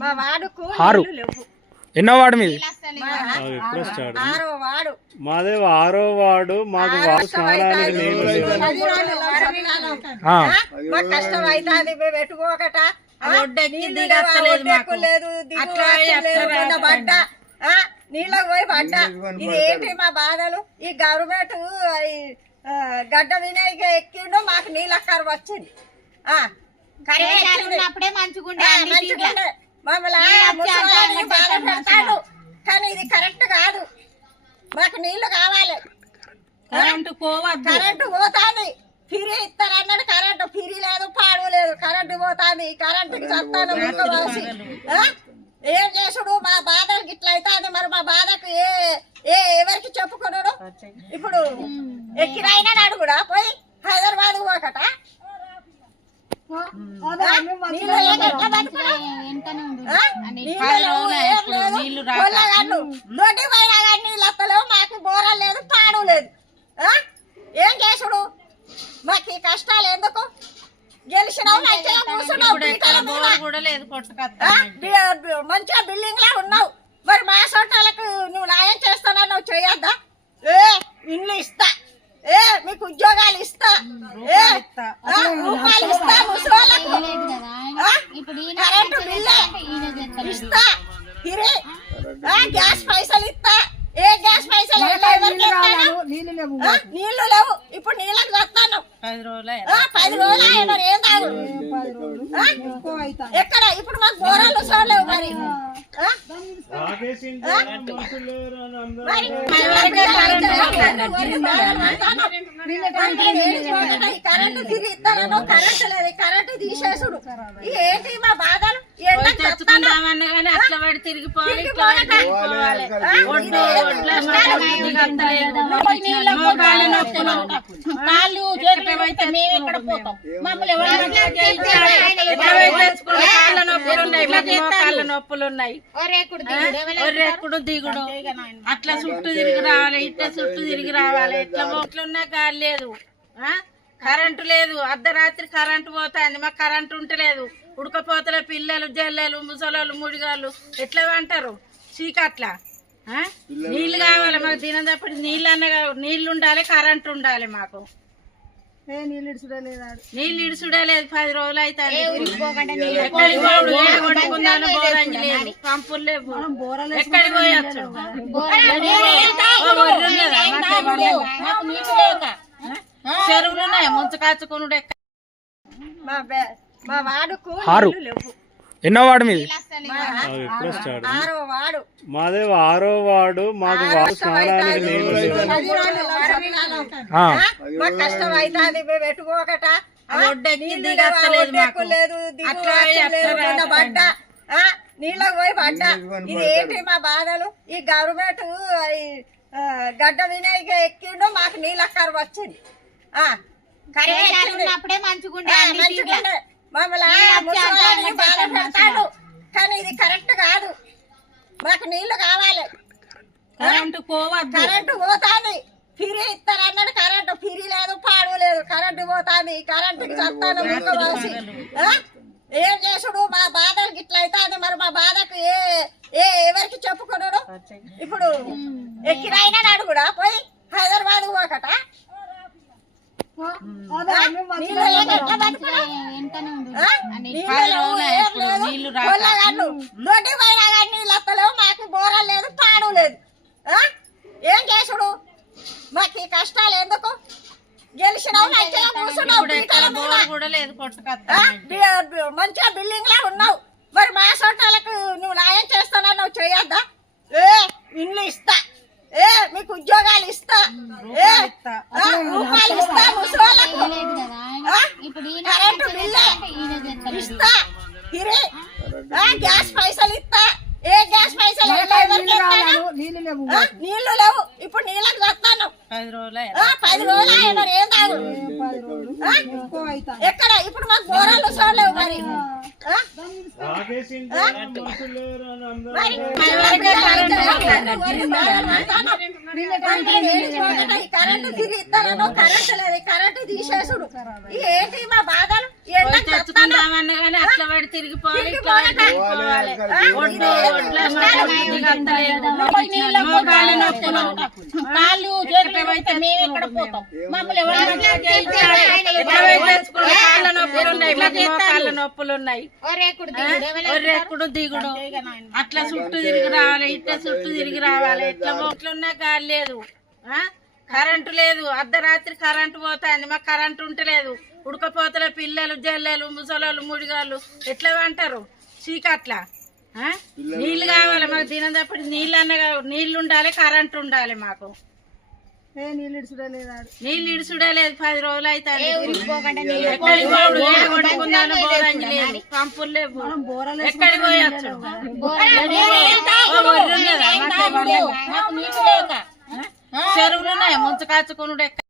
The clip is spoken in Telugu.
మా వాడుకు లేవు. ఎన్నో వాడు మీది? ఆరో వాడు. మాదే 6వ వార్డు. మాకు స్నానానికి నీళ్ళు మాకు కష్టం అవుతుంది. పెట్టుకోకట పడ్డా నీళ్ళకి పోయి పడ్డా. ఇది ఏంటి మా బాధలు? ఈ గవర్నమెంట్ గడ్డ వినాయక ఎక్కిండు, మాకు నీళ్ళక్కరు వచ్చింది. మమ్మల్ని బాధ పెడతాడు. కానీ ఇది కరెక్ట్ కాదు. మాకు నీళ్లు కావాలి. కరెంటు పోతాది. ఫిరీ ఇస్తారు అన్నాడు. కరెంటు ఫిరీ లేదు, పాడు లేదు. కరెంటు పోతాది. కరెంటుకి చస్తాను ముక్కవాసి. ఏం చేసుడు? మా బాధలకు ఇట్లా అవుతుంది. మరి మా బాధకు ఎవరికి చెప్పుకున్నాడు? ఇప్పుడు ఎక్కిరైనా నాడు కూడా పోయి హైదరాబాద్ పోకట. నోటి పోయినా కానీ నీళ్ళు వస్తలేవు. మాకు బోరం లేదు, పాడు లేదు. ఏం చేసుడు? మాకు ఈ కష్టాలు ఎందుకు? గెలిచినావు, మంచిగా కూర్చున్నావు, మంచిగా బిల్డింగ్ లా ఉన్నావు. మరి మా సొంటాలకు నువ్వు న్యాయం చేస్తానన్నావు, చేయొద్దా? ఇండ్లు ఇస్తా, మీకు ఉద్యోగాలు ఇస్తా, రూపాయలు ఇస్తా, ముసలోళ్ళకు కరెంటు బిల్లు ఇస్తా, గ్యాస్ పైసలు ఇస్తా. ఏ గ్యాస్ పైసలు? నీళ్లు లేవు. ఇప్పుడు నీళ్ళకి వస్తాను. 10 రోజులు మరి ఏం తాగు? ఎక్కడ? ఇప్పుడు మాకు బోరాలు చూడలేవు. మరి కరెంటు తిరిగి ఇస్తారనో కరెంటు లేదు. కరెంటు తీసేసుడు. ఏంటి మా బాధలు? తెచ్చుకుందామన్నా కానీ అట్లా పడి తిరిగిపోవాలి, నొప్పులున్నాయి, ఎప్పుడు దిగుడు, అట్లా చుట్టూ తిరిగి రావాలి, ఇట్లా చుట్టూ తిరిగి రావాలి. ఇట్లున్నా గాలి లేదు, కరెంటు లేదు. అర్ధరాత్రి కరెంటు పోతాంది. మాకు కరెంటు ఉంటలేదు. ఉడకపోతల పిల్లలు, జల్లెలు, ముసలోళ్ళు, ముడిగాళ్ళు ఎట్లా అంటారు? చీకట్లా నీళ్లు కావాలి మాకు. దినం తప్పటి నీళ్ళు అన్న నీళ్లు ఉండాలి, కరెంటు ఉండాలి. మాకు నీళ్ళు ఇడుచుడే లేదు. 10 రోజులు అయితే కొట్టుకున్నాను. బోరంగి లేదు, పంపులు లేవు. ఎక్కడికి పోయొచ్చు? చెరువులు ఉన్నాయి, ముంచు కాచుకున్నాడు. మా వాడుకు లేవు. ఎన్నో వాడు మీది? ఆరో వాడు. మాదే 6వ వార్డు. మాకు స్నానానికి నీళ్ళు మాకు కష్టం అవుతుంది. పెట్టుకోకట పడ్డా నీళ్ళకి పోయి పడ్డా. ఇది ఏంటి మా బాధలు? ఈ గవర్నమెంట్ గడ్డ వినాయక ఎక్కిండు, మాకు నీళ్ళక్కరు వచ్చింది. మంచిగుండే. మమ్మల్ని బాధ పెడతాడు. కానీ ఇది కరెక్ట్ కాదు. మాకు నీళ్లు కావాలి. కరెంటు పోతాది. ఫిరీ ఇస్తారు అన్నాడు. కరెంటు ఫిరీ లేదు, పాడు లేదు. కరెంటు పోతాది. కరెంటుకి చస్తాను ముక్కవాసి. ఏం చేసుడు? మా బాధలకు ఇట్లా అవుతుంది. మరి మా బాధకు ఎవరికి చెప్పుకున్నాడు? ఇప్పుడు ఎక్కిరైనా నాడు కూడా పోయి హైదరాబాద్ పోకట. నోటి పోయినా కానీ నీళ్ళు వస్తలేవు. మాకు బోరం లేదు, పాడు లేదు. ఏం చేసుడు? మాకు ఈ కష్టాలు ఎందుకు? గెలిచినావు, మంచిగా కూర్చున్నావు, మంచిగా బిల్డింగ్ లా ఉన్నావు. మరి మా సొంటాలకు నువ్వు న్యాయం చేస్తానన్నావు, చేయొద్దా? ఇండ్లు ఇస్తా, మీకు ఉద్యోగాలు ఇస్తా, రూపాయలు ఇస్తా, ముసలోళ్ళకు కరెంటు బిల్లు ఇస్తా, గ్యాస్ పైసలు ఇస్తా. ఏ గ్యాస్ పైసలు? నీళ్లు లేవు. ఇప్పుడు నీళ్ళకి వస్తాను. 10 రోజులు మరి ఏం తాగు? ఎక్కడ? ఇప్పుడు మాకు బోరాలు చూడలేవు. మరి కరెంటు తిరిగి ఇస్తారనో కరెంటు లేదు. కరెంటు తీసేసుడు. ఏంటి మా బాధలు? ఎండకు చెప్తాను. తెచ్చుకుందామన్నా కానీ అట్లా పడి తిరిగిపోవాలి ఇట్లా పడి తిరిగిపోవాలి ఒడ్లు ఒడ్ల మోకాళ్ళ నొప్పులు కాళ్ళు చేతులు అయితే మేము ఎక్కడ పోతాం మమ్మల్ని కాళ్ళ నొప్పులు ఉన్నాయి మోకాళ్ళ నొప్పులు ఉన్నాయి ఒర్రెక్కుడు దిగుడు అట్లా చుట్టూ తిరిగి రావాలి ఇట్లా చుట్టూ తిరిగి రావాలి ఇట్లున్నా గాలి లేదు కరెంటు లేదు అర్ధరాత్రి కరెంటు పోతాంది మాకు కరెంటు ఉంటలేదు ఉడకపోతల పిల్లలు జల్లెలు ముసలోళ్ళు ముడిగాళ్ళు ఎట్లా అంటారు చీకట్లా నీళ్లు కావాలి మాకు దినదప్పటి నీళ్ళు ఉండాలి కరెంటు ఉండాలి మాకు నీళ్ళు ఇడుచుడలేదు 10 రోజులు అయితే ఎక్కడికి పోడు కొట్టుకున్నాను బోరంగి లేదు పంపులు లేవు ఎక్కడికి పోయొచ్చు చెరువులు ఉన్నాయి ముంచు కాచుకున్నాడు